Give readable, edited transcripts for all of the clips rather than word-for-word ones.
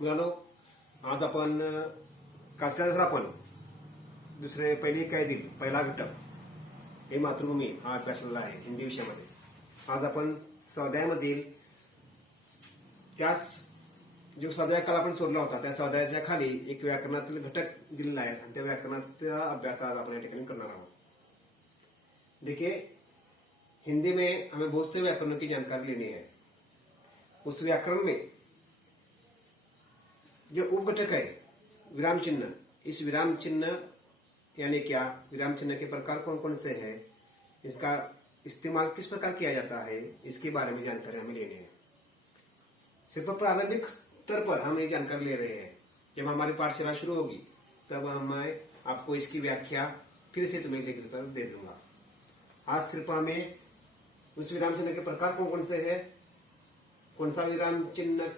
मुलांनो, आज आपण कालच्या दिवसाला आपण दुसरे पहिली इकाईतील पहिला घटक हे मातृभूमी हा अभ्यासलेला आहे हिंदी विषयामध्ये. आज आपण स्वाध्यायामधील त्याच जो स्वाध्याय काल आपण सोडला होता त्या स्वाध्यायाच्या खाली एक व्याकरणातील घटक दिलेला आहे आणि त्या व्याकरणाचा अभ्यास आज आपण या ठिकाणी करणार आहोत. देखिए, हिंदी में हमें बहुत से व्याकरणों की जानकारी लेनी है. उस व्याकरण में जो उपघटक है विराम चिन्ह, इस विराम चिन्ह यानी क्या, विराम चिन्ह के प्रकार कौन कौन से हैं, इसका इस्तेमाल किस प्रकार किया जाता है, इसके बारे में जानकारी हमें लेनी है. सिर्फ प्रारंभिक स्तर पर हम ये जानकारी ले रहे हैं. जब हमारी पाठशाला शुरू होगी तब मैं आपको इसकी व्याख्या फिर से तुम्हें लिखकर दे दूंगा. आज सिर्फ हमें उस विराम चिन्ह के प्रकार कौन कौन से है, कौन सा विराम चिन्ह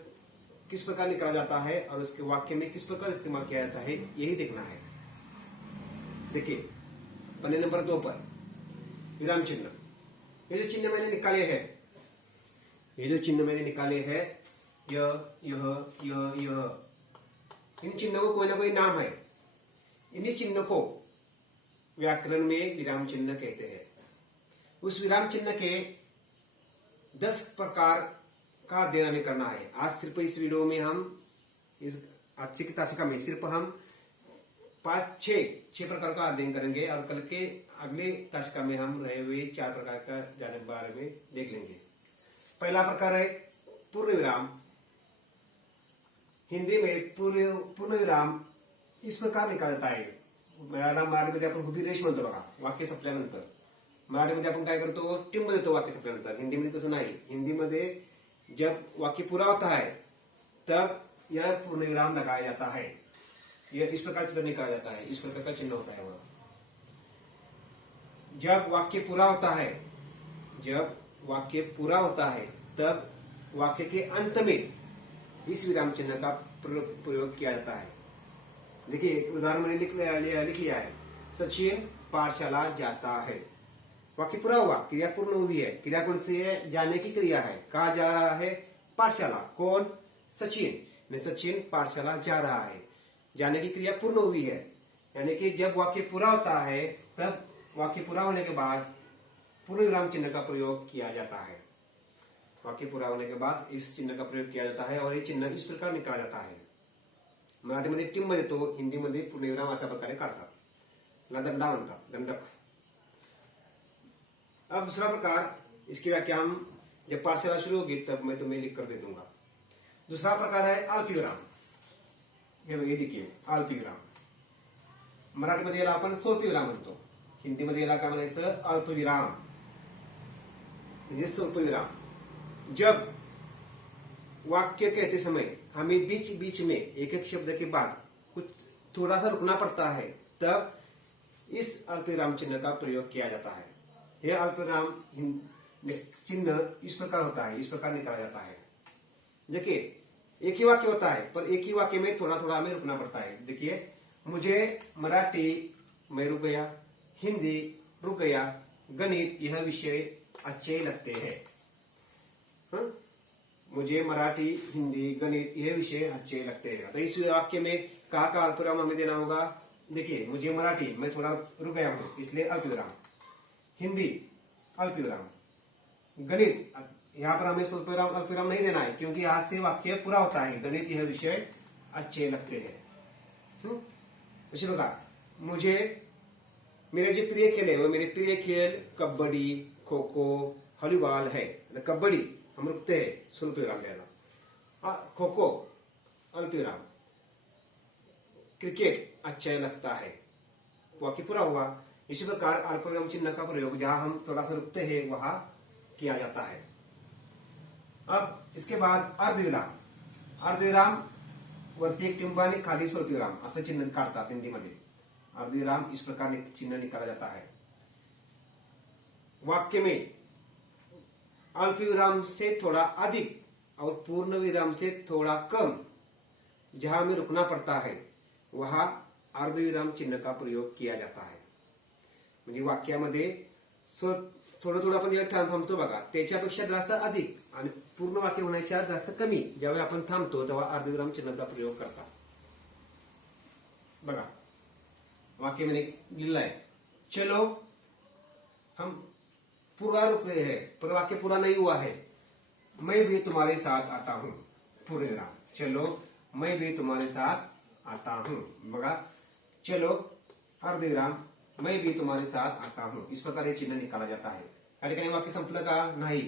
किस प्रकार निकाला जाता है और उसके वाक्य में किस प्रकार इस्तेमाल किया जाता है, यही देखना है. देखिए, पन्ने नंबर 2 पर विराम चिन्ह. ये जो चिन्ह मैंने निकाले हैं, यह इन चिन्हों को कोई ना कोई नाम है. इन्हीं चिन्ह को व्याकरण में विराम चिन्ह कहते हैं. उस विराम चिन्ह के 10 प्रकार का अध्ययन हमें करना है. आज सिर्फ इस वीडियो में हम इस अच्छी की तासिका में सिर्फ हम 5-6 प्रकार का अध्ययन करेंगे और कल के अगले तासिका में हम रहे हुए 4 प्रकार का जाने के बारे में देख लेंगे. पहला प्रकार है पूर्ण विराम. हिंदी में पूर्ण विराम इस प्रकार निकाला जाता है. मराठीमध्ये आपण उभी रेष म्हणतो बघा वाक्य संपल्यानंतर. मराठीमध्ये आपण काय करतो, टिंब देतो वाक्य संपल्यानंतर. हिंदीमध्ये तसं नाही. हिंदीमध्ये जब वाक्य पूरा होता है तब यह पूर्ण विराम लगाया जाता है. यह इस प्रकार चिन्ह निकाला जाता है, इस प्रकार का चिन्ह होता है वह. जब वाक्य पूरा होता है तब वाक्य के अंत में इस विराम चिन्ह का प्रयोग किया जाता है. देखिए, उदाहरण मैंने लिख लिया है. सचिन पाठशाला जाता है. वाक्य पूरा हुआ, क्रिया पूर्ण हुई है. क्रिया कौन सी है, जाने की क्रिया है. कहा जा रहा है, पाठशाला. कौन, सचिन. सचिन पाठशाला जा रहा है. जाने की क्रिया पूर्ण हुई है. यानी कि जब वाक्य पूरा होता है तब वाक्य पूरा होने के बाद पूर्ण विराम चिन्ह का प्रयोग किया जाता है. वाक्य पूरा होने के बाद इस चिन्ह का प्रयोग किया जाता है और ये चिन्ह इस प्रकार निकाला जाता है. मराठीमध्ये टिंब देतो, हिंदीमध्ये पूर्णविराम अशा प्रकारे काढतात. याला दंडा म्हणतात, दंडक. अब दूसरा प्रकार, इसकी व्याख्या हम जब पाठशाला शुरू होगी तब मैं तुम्हें लिख कर दे दूंगा. दूसरा प्रकार है अल्पविराम. हे देखिए, अल्पविराम. मराठीमध्ये याला आपण स्वल्पविराम म्हणतो. हिंदीमध्ये याला काय म्हणायचं, अल्पविराम म्हणजे स्वल्पविराम. जब वाक्य कहते समय हमें बीच बीच में एक एक शब्द के बाद कुछ थोड़ा सा रुकना पड़ता है तब इस अल्पविराम चिन्ह का प्रयोग किया जाता है. यह अल्पविराम चिन्ह इस प्रकार होता है, इस प्रकार निकाला जाता है. देखिए, एक ही वाक्य होता है पर एक ही वाक्य में थोड़ा थोड़ा हमें रुकना पड़ता है. देखिए, मुझे मराठी मैं रुक गया, हिंदी रुक गया, गणित यह विषय अच्छे लगते हैं. मुझे मराठी, हिंदी, गणित यह विषय अच्छे लगते हैं. तो इस वाक्य में कहा का अल्पविराम हमें देना होगा. देखिए, मुझे मराठी मैं थोड़ा रुक गया हूं इसलिए अल्पविराम. हिंदी अल्पविराम. गणित यहाँ पर हमें स्वल्पविराम अल्पविराम नहीं देना है क्योंकि आज से वाक्य पूरा होता है. गणित यह विषय अच्छे लगते हैं. उसी प्रकार मुझे मेरे जो प्रिय खेल है वो मेरे प्रिय खेल कबड्डी, खो खो, वॉलीबॉल है. कबड्डी हम रुकते हैं, स्वल्पविराम देना. खो खो अल्पविराम. क्रिकेट अच्छा लगता है, वाक्य पूरा हुआ. इसी प्रकार अल्पविराम चिन्ह का प्रयोग जहां हम थोड़ा सा रुकते हैं वहां किया जाता है. अब इसके बाद अर्धविराम. अर्धविराम वरती एक टिंब आणि खाली स्वल्पविराम असं चिन्ह काढतात हिंदीमध्ये. अर्धविराम इस प्रकार चिन्ह निकाला जाता है. वाक्य में अल्पविराम से थोड़ा अधिक और पूर्ण विराम से थोड़ा कम जहां हमें रुकना पड़ता है वहां अर्धविराम चिन्ह का प्रयोग किया जाता है. म्हणजे वाक्यामध्ये थोडं थोडं आपण जे थांबतो बघा त्याच्यापेक्षा जरासं अधिक आणि पूर्ण वाक्य होण्याच्या जास्त कमी ज्यावेळी आपण थांबतो तेव्हा अर्धविराम चिन्हाचा प्रयोग करता. बघा वाक्य मैंने लिहिलं आहे, चलो हम पूरा रुक रहे हैं, पर वाक्य पूरा नहीं हुआ है. मैं भी तुम्हारे साथ आता हूं, पूर्ण विराम. चलो मैं भी तुम्हारे साथ आता हूं. बघा चलो अर्धविराम मैं भी तुम्हारे साथ आता हूं. इस प्रकार हे चिन्ह निकाला जाता है. या ठिकाणी वाक्य संपलं का? नाही,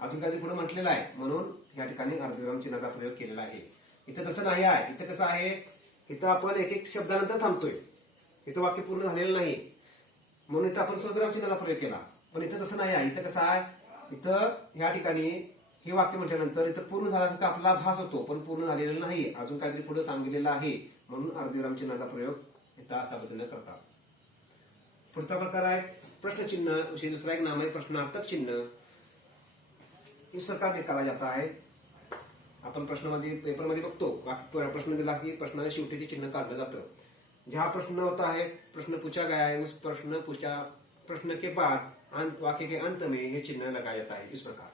अजून काहीतरी पुढे म्हटलेलं आहे म्हणून या ठिकाणी अर्धविराम चिन्हाचा प्रयोग केलेला आहे. इथं तसं नाही आहे. इथं कसं आहे, इथं आपण एक एक शब्दानंतर थांबतोय. इथं वाक्य पूर्ण झालेलं नाही म्हणून इथं आपण स्वल्पविराम चिन्हाचा प्रयोग केला. पण इथं तसं नाही आहे. इथं कसं आहे, इथं या ठिकाणी हे वाक्य म्हटल्यानंतर इथं पूर्ण झाल्यासारखा आपला भास होतो पण पूर्ण झालेलं नाही, अजून काहीतरी पुढे सांगितलेलं आहे म्हणून अर्धविराम चिन्हाचा प्रयोग इथं अशा पद्धतीने करतात. पुढचा प्रकार आहे प्रश्नचिन्ह. उसे दूसरा एक नाम है प्रश्नार्थक चिन्ह. इस प्रकार निकाला जाता है. आपण प्रश्नामध्ये पेपरमध्ये बघतो प्रश्न दिला की प्रश्नाच्या शेवटीचे चिन्ह काढलं जातं. जहां प्रश्न होता है, प्रश्न पूछा गया है, उस प्रश्न के बाद वाक्य के अंत में ये चिन्ह लगाया जाता है. इस प्रकार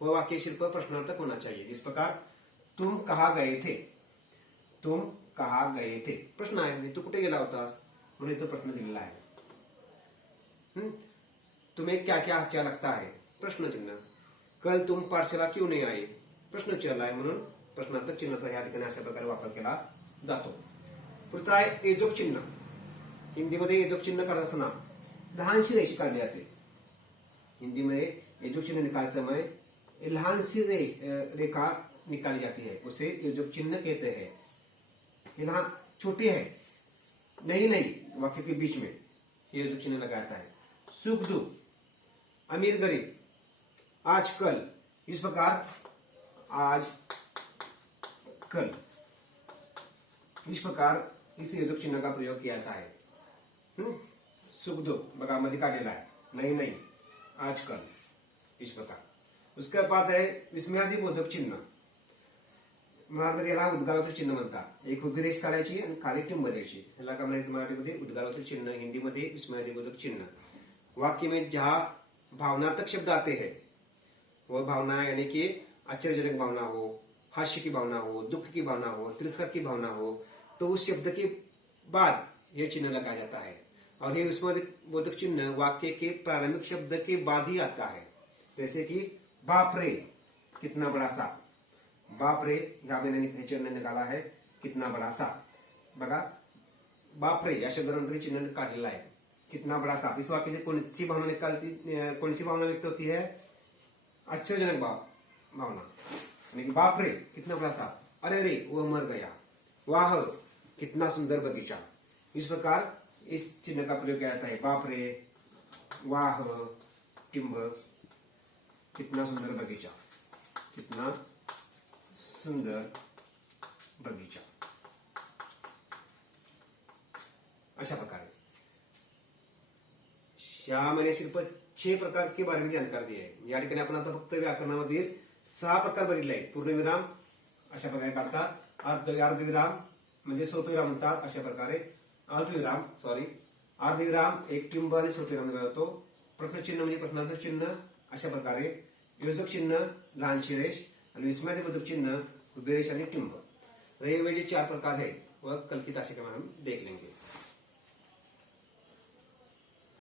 वह वाक्य सिर्फ प्रश्नार्थक होना चाहिए. इस प्रकार तुम कहाँ गए थे, तुम कहाँ गए थे प्रश्न आहे, तू कुठे गेला होतास म्हणून इथं प्रश्न दिलेला आहे. तुम्हें क्या क्या अच्छा लगता है प्रश्न चिन्ह. कल तुम पाठशाला क्यों नहीं आए प्रश्न विचारला आहे म्हणून प्रश्नार्थक चिन्हाचा या ठिकाणी अशा प्रकारे वापर केला जातो. पुढचा आहे एजोग चिन्ह. हिंदीमध्ये एजोग चिन्ह काढत असताना लहानशी रेषा काढली जाते. हिंदीमध्ये एजोग चिन्ह निकालते समय लहानशी रेखा निकाली जाती है, उसे एजोग चिन्ह कहते हैं. ये लहान छोटी है, नहीं वाक्य के बीच में ये एजोग चिन्ह लगाता है. सुख दुख, अमीर गरीब, आज कल. इस प्रकार आज कल इस प्रकार इस एजोग चिन्ह का प्रयोग किया जाता है. सुख दुख बघा मध्ये काढलेला आहे, नहीं आजकल. इस प्रकार उसके बाद है विस्मयादिबोधक चिन्ह. मराठीमध्ये याला उद्गाराचं चिन्ह म्हणतात. एक उभी रेष काढायची आणि खाली टिंब द्यायची, याला काय म्हणायचं मराठीमध्ये उद्गाराचं चिन्ह, हिंदीमध्ये विस्मयादिबोधक चिन्ह. वाक्य में जहां भावनात्मक शब्द आते हैं वह भावना यानी कि आश्चर्यजनक भावना हो, हास्य की भावना हो, दुख की भावना हो, तिरस्कार की भावना हो, तो उस शब्द के बाद यह चिन्ह लगाया जाता है. और ये विस्मयादिबोधक चिन्ह वाक्य के प्रारंभिक शब्द के बाद ही आता है. जैसे कि बाप रे कितना बड़ा सा. बाप रे या मैंने चिन्ह निकाला है कितना बड़ा सा. बघा बाप रे या शब्दानंतर चिन्ह काढलेला आहे कितना बड़ा सा. इस वाक्य से कौन सी भावना व्यक्त होती है? आश्चर्यजनक भावना. यानी कि बाप रे कितना बड़ा सा, अरे रे वह मर गया, वाह कितना सुंदर बगीचा. इस प्रकार इस चिन्ह का प्रयोग किया जाता है. बाप रे, वाह, टिंब, कितना सुंदर बगीचा, कितना सुंदर बगीचा. अशा प्रकारे या मैंने सिर्फ 6 प्रकार के बारे में जानकारी दी है. या ठिकाणी आपण आता फक्त व्याकरणामधील 6 प्रकार बघितले आहेत. पूर्णविराम अशा प्रकारे काढतात, अर्धविराम म्हणजे स्वल्पविराम म्हणतात अशा प्रकारे, अर्धविराम एक टिंब आणि स्वल्पविराम दिला जातो. प्रश्नचिन्ह म्हणजे प्रश्नार्थक चिन्ह अशा प्रकारे, योजक चिन्ह लहानशी रेष आणि विस्मयादिबोधक चिन्ह उभी रेष आणि टिंब. ये 4 प्रकार है वह कल की तासिका में हम देख लेंगे.